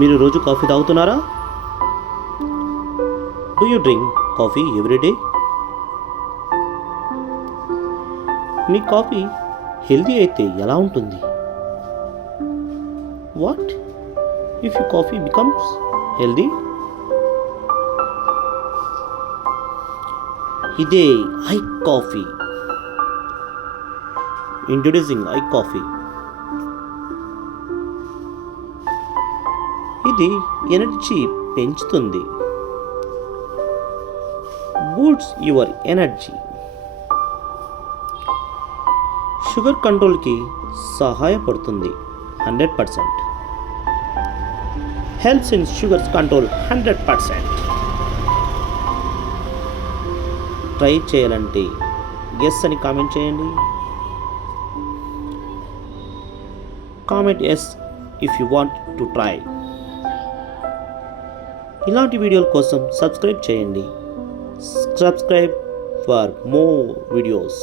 మీరు రోజు కాఫీ తాగుతున్నారా? Do you drink coffee every day? మీ కాఫీ హెల్దీ అయితే ఎలా ఉంటుంది? What if you coffee becomes healthy? ఇదే I coffee. Introducing I coffee. ఇది ఎనర్జీ పెంచుతుంది. Boots your energy. షుగర్ కంట్రోల్కి సహాయపడుతుంది 100%. Helps in sugar control 100%. Try చేయాలంటే ఎస్ అని కామెంట్ చేయండి. Comment yes if you want to try. ఇలాంటి వీడియోల కోసం సబ్స్క్రైబ్ చేయండి. Subscribe for more videos.